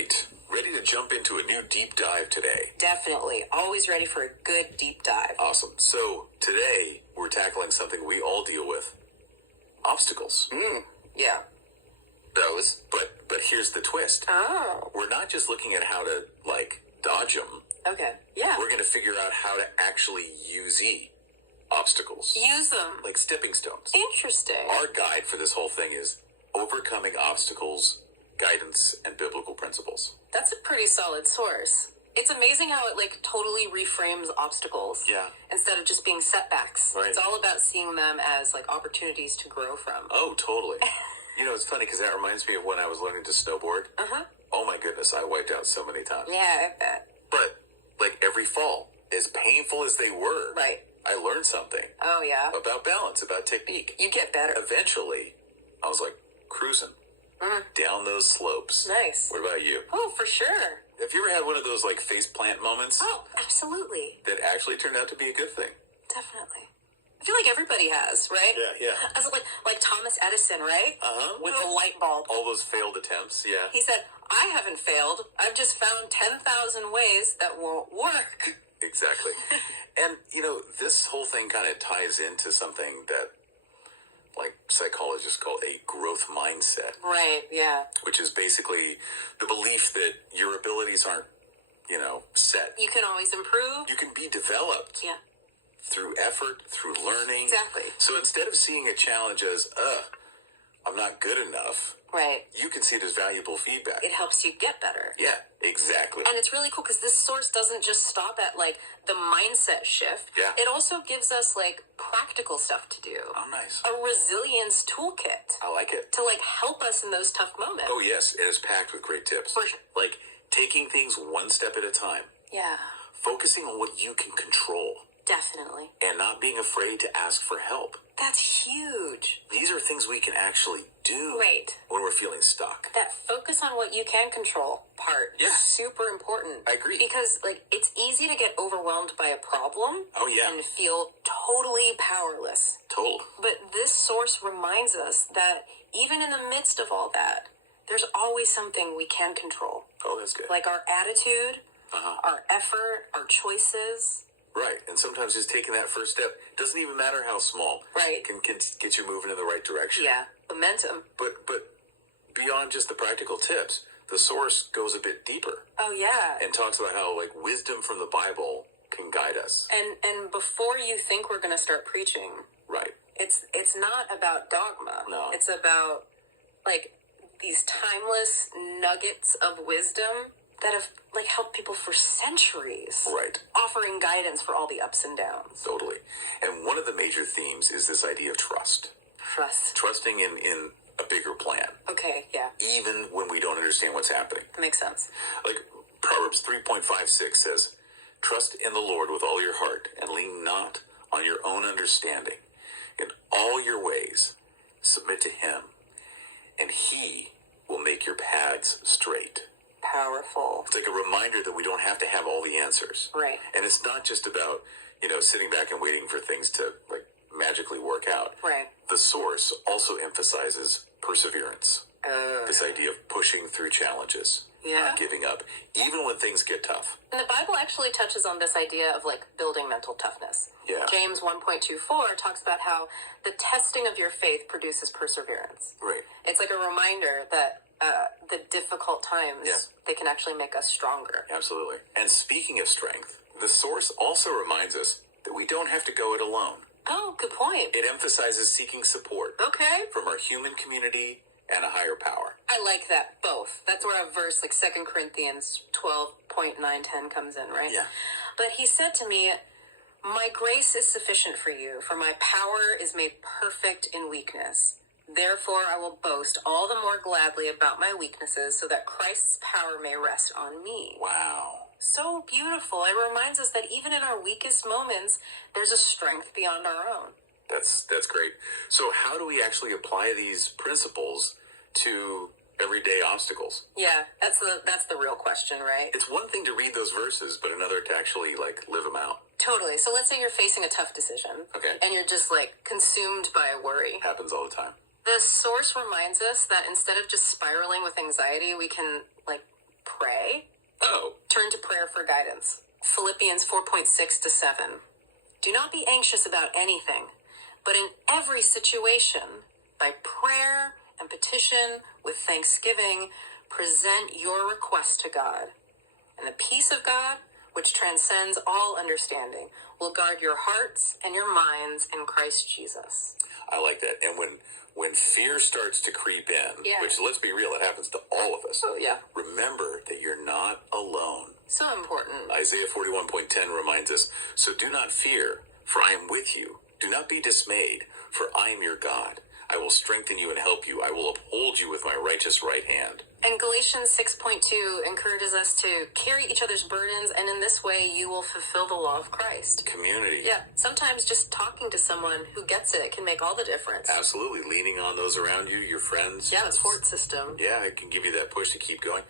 right. Ready to jump into a new deep dive today? Definitely. Always ready for a good deep dive. Awesome. So today we're tackling something we all deal with. Obstacles. Yeah. Those. But here's the twist. Oh. We're not just looking at how to, dodge them. Okay. Yeah. We're going to figure out how to actually use obstacles. Use them. Like stepping stones. Interesting. Our guide for this whole thing is Overcoming Obstacles, Guidance, and Biblical Principles. That's a pretty solid source. It's amazing how it totally reframes obstacles. Yeah. Instead of just being setbacks. Right. It's all about seeing them as opportunities to grow from. Oh, totally. It's funny because that reminds me of when I was learning to snowboard. Uh-huh. Oh my goodness, I wiped out so many times. Yeah, I bet. But every fall, as painful as they were, Right. I learned something Oh, yeah. about balance, about technique. You get better. Eventually, I was cruising down those slopes. Nice. What about you? Oh, for sure. Have you ever had one of those face plant moments Oh, absolutely. that actually turned out to be a good thing? Definitely. I feel like everybody has, right? Yeah. I was like Thomas Edison, right? Uh-huh. With the light bulb. All those failed attempts, yeah. He said, I haven't failed. I've just found 10,000 ways that won't work. Exactly. And, this whole thing kind of ties into something that, psychologists call a growth mindset. Right, yeah. Which is basically the belief that your abilities aren't, set. You can always improve. You can be developed. Yeah. Through effort, through learning. Exactly. So instead of seeing a challenge as, I'm not good enough, Right. you can see it as valuable feedback. It helps you get better. Yeah, exactly. And it's really cool because this source doesn't just stop at the mindset shift. Yeah. It also gives us practical stuff to do. Oh, nice. A resilience toolkit I like it. to help us in those tough moments. Oh, yes, it is packed with great tips. For sure. Taking things one step at a time. Yeah. Focusing on what you can control. Definitely. And not being afraid to ask for help. That's huge. These are things we can actually do. Right. When we're feeling stuck. That focus on what you can control part Yeah. is super important. I agree. Because, it's easy to get overwhelmed by a problem. Oh, yeah. And feel totally powerless. Told. But this source reminds us that even in the midst of all that, there's always something we can control. Oh, that's good. Our attitude, Uh-huh. our effort, our choices. Right. And sometimes just taking that first step doesn't even matter how small. Right. Can get you moving in the right direction. Yeah. Momentum. But beyond just the practical tips, the source goes a bit deeper Oh, yeah. and talks about how wisdom from the Bible can guide us. And before you think we're going to start preaching, Right. it's not about dogma. No. It's about these timeless nuggets of wisdom that have helped people for centuries. Right. Offering guidance for all the ups and downs. Totally. And one of the major themes is this idea of trust. Trust. Trusting in a bigger plan, Okay, yeah. even when we don't understand what's happening. That makes sense. Proverbs 3.56 says, "Trust in the Lord with all your heart and lean not on your own understanding. In all your ways, submit to him, and he will make your paths straight." Powerful. It's a reminder that we don't have to have all the answers. Right. And it's not just about, sitting back and waiting for things to, magically work out. Right. The source also emphasizes perseverance. This idea of pushing through challenges. Yeah. Not giving up, even when things get tough. And the Bible actually touches on this idea of building mental toughness. Yeah. James 1.24 talks about how the testing of your faith produces perseverance. Right. It's a reminder that the difficult times, Yeah. they can actually make us stronger. Absolutely. And speaking of strength, the source also reminds us that we don't have to go it alone. Oh, good point. It emphasizes seeking support Okay. from our human community and a higher power. I like that, both. That's where a verse 2 Corinthians 12.9-10 comes in, right? Yeah. But he said to me, "My grace is sufficient for you, for my power is made perfect in weakness. Therefore, I will boast all the more gladly about my weaknesses, so that Christ's power may rest on me." Wow. So beautiful. It reminds us that even in our weakest moments, there's a strength beyond our own. That's great. So how do we actually apply these principles to everyday obstacles? Yeah, that's the real question, right? It's one thing to read those verses, but another to actually live them out. Totally. So let's say you're facing a tough decision. Okay. And you're just consumed by a worry. Happens all the time. The source reminds us that instead of just spiraling with anxiety, we can pray. Oh, Turn to prayer for guidance. Philippians 4:6-7. Do not be anxious about anything, but in every situation, by prayer and petition with thanksgiving, present your request to God. And the peace of God, which transcends all understanding, will guard your hearts and your minds in Christ Jesus. I like that. And when fear starts to creep in, Yeah. which, let's be real, it happens to all of us. Oh, yeah. Remember that you're not alone. So important. Isaiah 41:10 reminds us, so do not fear, for I am with you. Do not be dismayed, for I am your God. I will strengthen you and help you. I will uphold you with my righteous right hand. And Galatians 6:2 encourages us to carry each other's burdens, and in this way you will fulfill the law of Christ. Community. Yeah, sometimes just talking to someone who gets it can make all the difference. Absolutely. Leaning on those around you, your friends. Yeah, the support system. Yeah, it can give you that push to keep going.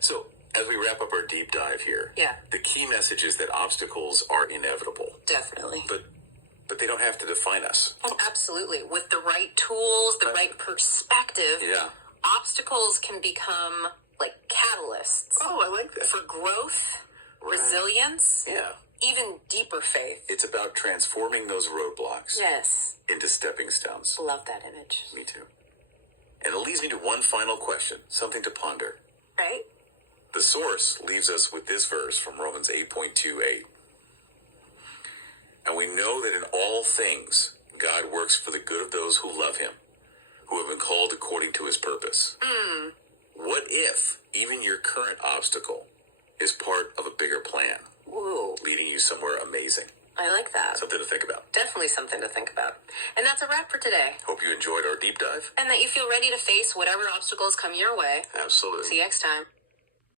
So, as we wrap up our deep dive here, Yeah. the key message is that obstacles are inevitable, Definitely. but they don't have to define us. Oh, absolutely. With the right tools, the right perspective, Yeah. obstacles can become like catalysts Oh, I like that. for growth, resilience, Yeah. even deeper faith. It's about transforming those roadblocks Yes. into stepping stones. Love that image. Me too. And it leads me to one final question, something to ponder. Right? The source leaves us with this verse from Romans 8:28. And we know that in all things, God works for the good of those who love him, who have been called according to his purpose. What if even your current obstacle is part of a bigger plan, Whoa. leading you somewhere amazing? I like that. Something to think about. Definitely something to think about. And that's a wrap for today. Hope you enjoyed our deep dive. And that you feel ready to face whatever obstacles come your way. Absolutely. See you next time.